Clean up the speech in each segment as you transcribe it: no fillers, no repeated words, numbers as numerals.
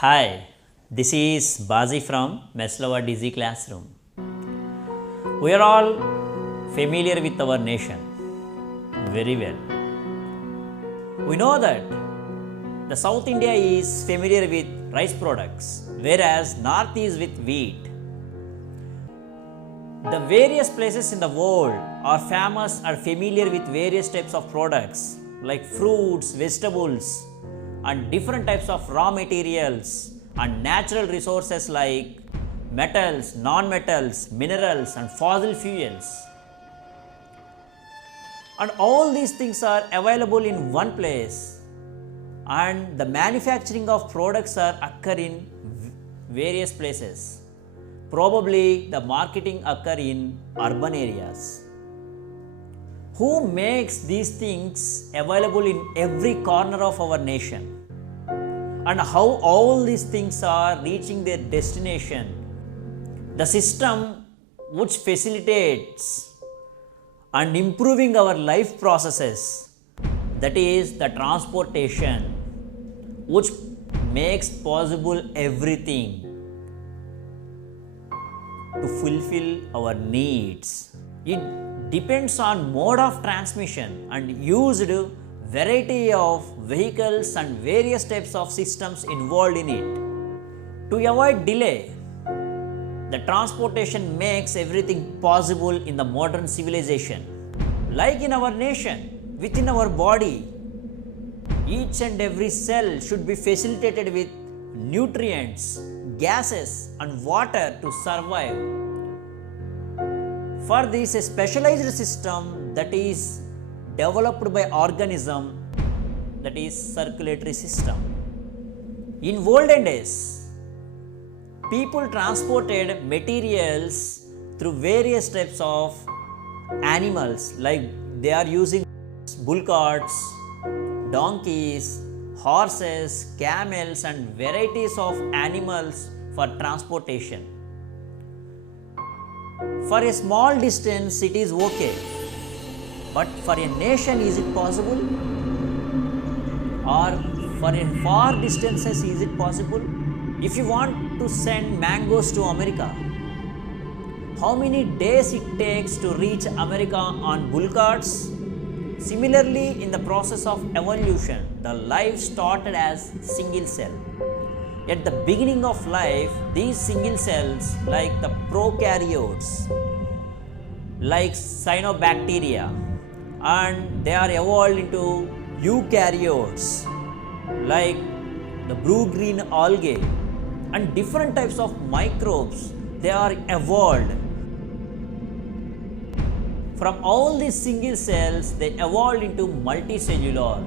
Hi, this is Bazi from Meslova DZ Classroom. We are all familiar with our nation very well. We know that the South India is familiar with rice products, whereas North is with wheat. The various places in the world are famous or familiar with various types of products like fruits, vegetables, and different types of raw materials and natural resources like metals, non-metals, minerals, and fossil fuels. And all these things are available in one place, and the manufacturing of products are occur in various places. Probably the marketing occur in urban areas. Who makes these things available in every corner of our nation? And how all these things are reaching their destination? The system which facilitates and improving our life processes, that is the transportation, which makes possible everything to fulfill our needs. It depends on mode of transmission and used variety of vehicles and various types of systems involved in it. To avoid delay, the transportation makes everything possible in the modern civilization. Like in our nation, within our body, each and every cell should be facilitated with nutrients, gases, and water to survive. For this, a specialized system that is developed by organism, that is circulatory system. In olden days, people transported materials through various types of animals, like they are using bull carts, donkeys, horses, camels, and varieties of animals for transportation. For a small distance it is okay, but for a nation is it possible? Or for a far distances is it possible? If you want to send mangoes to America, how many days it takes to reach America on bull carts? Similarly, in the process of evolution, the life started as single cell. At the beginning of life, these single cells, like the prokaryotes, like cyanobacteria, and they are evolved into eukaryotes, like the blue-green algae, and different types of microbes, they are evolved. From all these single cells, they evolved into multicellular.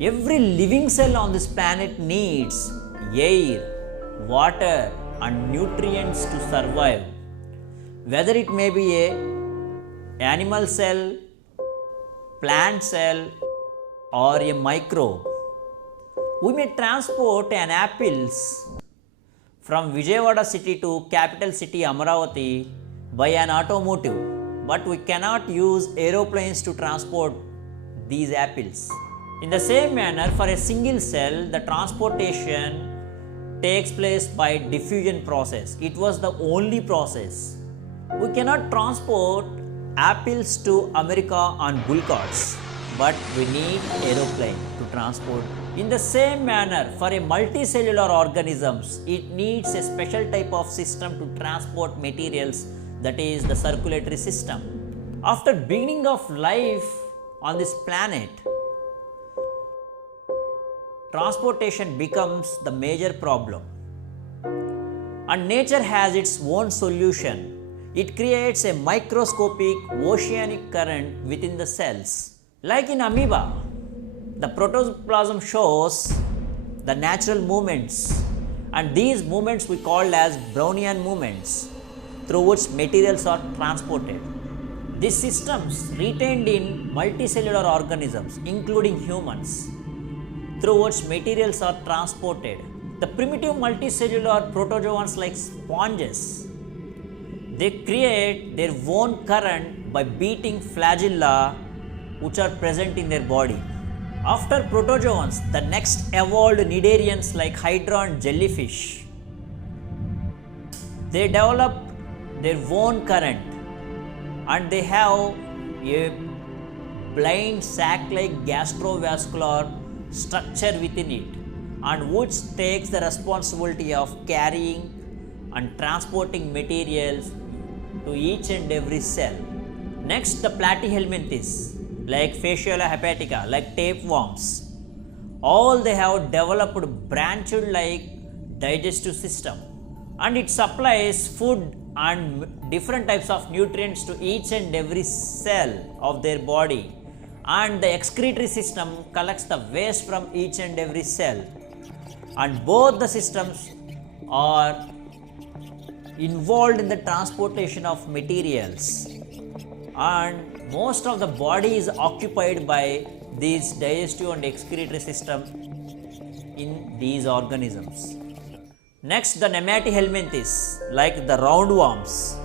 Every living cell on this planet needs air, water, and nutrients to survive. Whether it may be a animal cell, plant cell, or a microbe. We may transport an apples from Vijayawada city to capital city Amaravati by an automotive, but we cannot use aeroplanes to transport these apples. In the same manner, for a single cell, the transportation takes place by diffusion process. It was the only process. We cannot transport apples to America on bull carts, but we need aeroplane to transport. In the same manner, for a multicellular organisms, it needs a special type of system to transport materials, that is the circulatory system. After beginning of life on this planet, transportation becomes the major problem, and nature has its own solution. It creates a microscopic oceanic current within the cells. Like in amoeba, the protoplasm shows the natural movements, and these movements we called as Brownian movements, through which materials are transported. These systems retained in multicellular organisms, including humans, through which materials are transported. The primitive multicellular protozoans like sponges, they create their own current by beating flagella which are present in their body. After protozoans, the next evolved cnidarians like hydra and jellyfish, they develop their own current and they have a blind sac-like gastrovascular structure within it, and which takes the responsibility of carrying and transporting materials to each and every cell. Next, the platyhelminthes like Fasciola hepatica, like tapeworms, all they have developed branched like digestive system, and it supplies food and different types of nutrients to each and every cell of their body, and the excretory system collects the waste from each and every cell, and both the systems are involved in the transportation of materials, and most of the body is occupied by these digestive and excretory system in these organisms. Next, the nematohelminthes like the roundworms,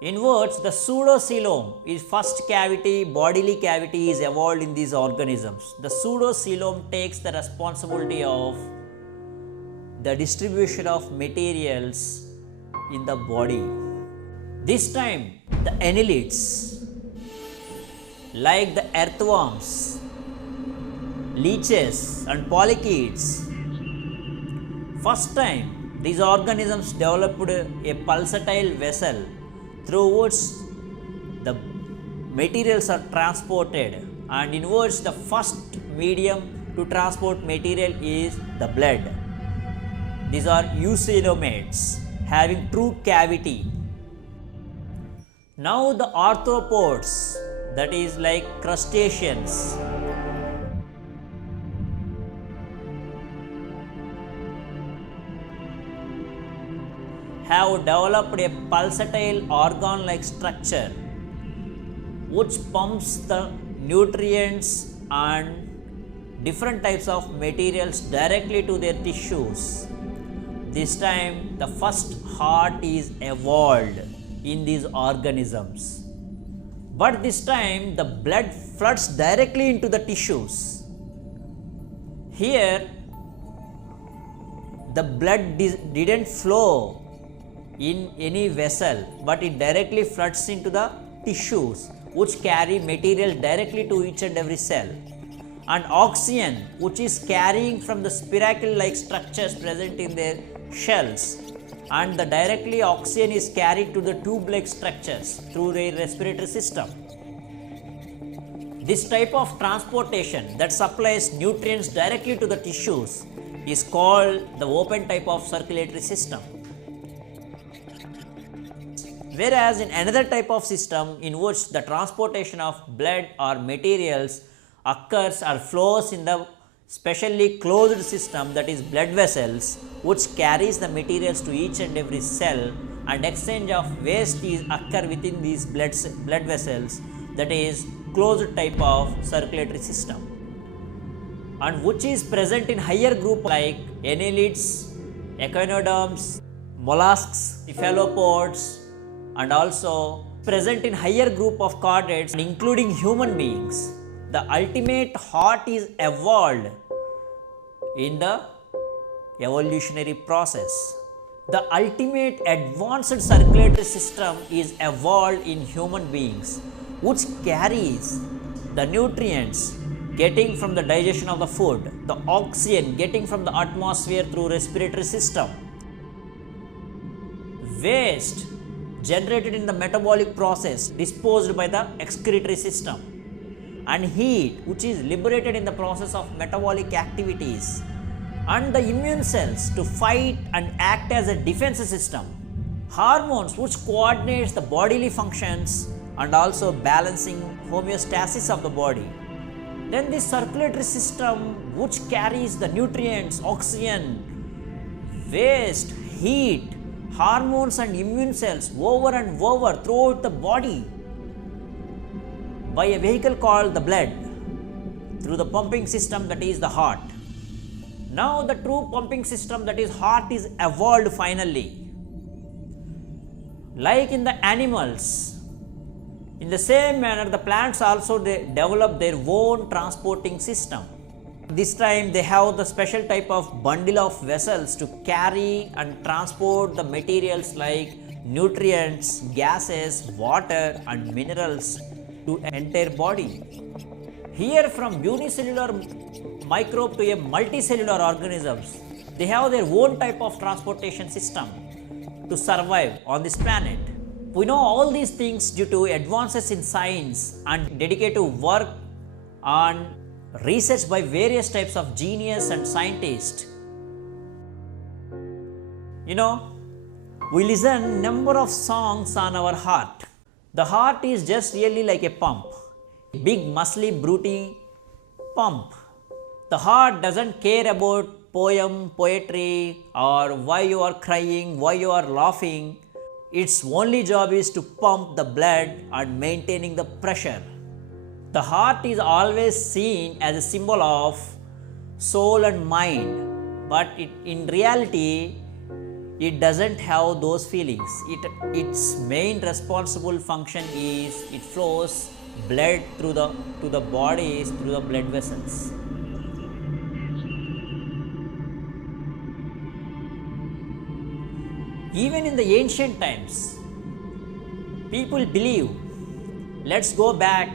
in which the pseudocoelom is first cavity, bodily cavity is evolved in these organisms. The pseudocoelom takes the responsibility of the distribution of materials in the body. This time, the annelids like the earthworms, leeches and polychaetes, first time these organisms developed a pulsatile vessel through which the materials are transported, and in which the first medium to transport material is the blood. These are eucoelomates having true cavity. Now the arthropods, that is like crustaceans, have developed a pulsatile organ-like structure which pumps the nutrients and different types of materials directly to their tissues. This time the first heart is evolved in these organisms, but this time the blood floods directly into the tissues. Here the blood didn't flow in any vessel, but it directly floods into the tissues which carry material directly to each and every cell. And oxygen, which is carrying from the spiracle like structures present in their shells, and the directly oxygen is carried to the tube like structures through their respiratory system. This type of transportation that supplies nutrients directly to the tissues is called the open type of circulatory system. Whereas in another type of system in which the transportation of blood or materials occurs or flows in the specially closed system, that is blood vessels, which carries the materials to each and every cell, and exchange of waste is occur within these blood vessels, that is closed type of circulatory system, and which is present in higher group like annelids, echinoderms, mollusks, cephalopods, and also present in higher group of chordates, including human beings. The ultimate heart is evolved in the evolutionary process. The ultimate advanced circulatory system is evolved in human beings, which carries the nutrients getting from the digestion of the food, the oxygen getting from the atmosphere through respiratory system, waste generated in the metabolic process disposed by the excretory system, and heat which is liberated in the process of metabolic activities, and the immune cells to fight and act as a defense system, hormones which coordinates the bodily functions and also balancing homeostasis of the body, Then this circulatory system, which carries the nutrients, oxygen, waste, heat, hormones and immune cells over and over throughout the body by a vehicle called the blood through the pumping system that is the heart. Now the true pumping system that is heart is evolved finally. Like in the animals, in the same manner the plants also they develop their own transporting system. This time they have the special type of bundle of vessels to carry and transport the materials like nutrients, gases, water and minerals to entire body. Here from unicellular microbe to a multicellular organisms, they have their own type of transportation system to survive on this planet. We know all these things due to advances in science and dedicated work on research by various types of genius and scientists. You know, we listen number of songs on our heart. The heart is just really like a pump, big muscly broody pump. The heart doesn't care about poetry or why you are crying, why you are laughing. Its only job is to pump the blood and maintaining the pressure. The heart is always seen as a symbol of soul and mind, but in reality, it doesn't have those feelings. Its main responsible function is it flows blood to the bodies through the blood vessels. Even in the ancient times, people believe, let's go back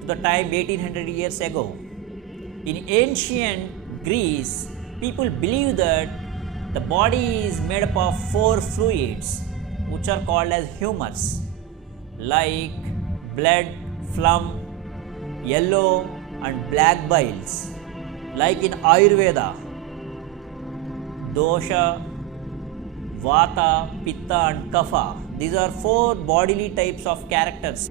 to the time 1800 years ago. In ancient Greece, people believe that the body is made up of 4 fluids which are called as humors, like blood, phlegm, yellow and black biles. Like in Ayurveda, dosha, Vata, Pitta and Kapha. These are 4 bodily types of characters.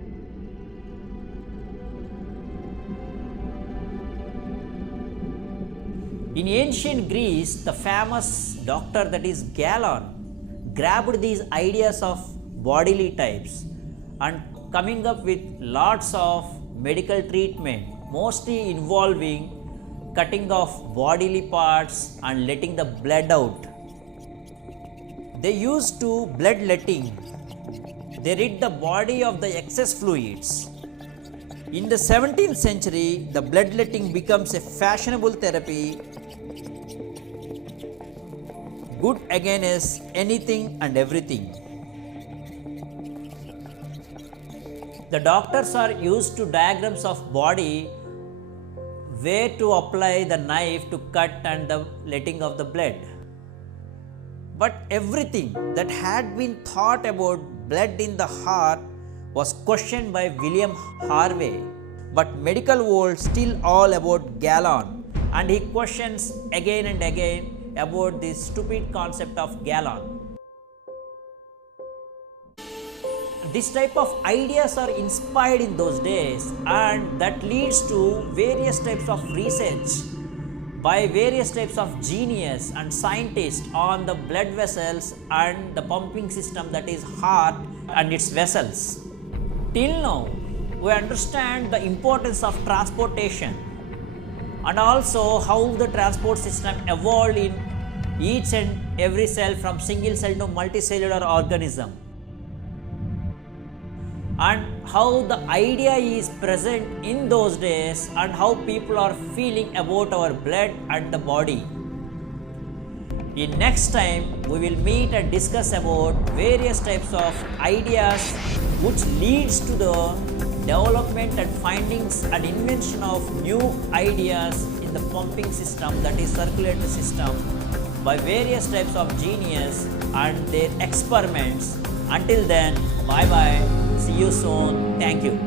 In ancient Greece, the famous doctor that is Galen grabbed these ideas of bodily types and coming up with lots of medical treatment, mostly involving cutting off bodily parts and letting the blood out. They used to bloodletting. They rid the body of the excess fluids. In the 17th century, the bloodletting becomes a fashionable therapy, good against anything and everything. The doctors are used to diagrams of body where to apply the knife to cut and the letting of the blood. But everything that had been thought about blood in the heart was questioned by William Harvey. But medical world still all about Galen, and he questions again and again about this stupid concept of Galen. This type of ideas are inspired in those days, and that leads to various types of research by various types of genius and scientists on the blood vessels and the pumping system that is heart and its vessels. Till now, we understand the importance of transportation and also how the transport system evolved in each and every cell from single cell to multicellular organism, and how the idea is present in those days and how people are feeling about our blood and the body. In next time, we will meet and discuss about various types of ideas which leads to the development and findings and invention of new ideas in the pumping system, that is circulatory system, by various types of genius and their experiments. Until then, bye bye. See you soon. Thank you.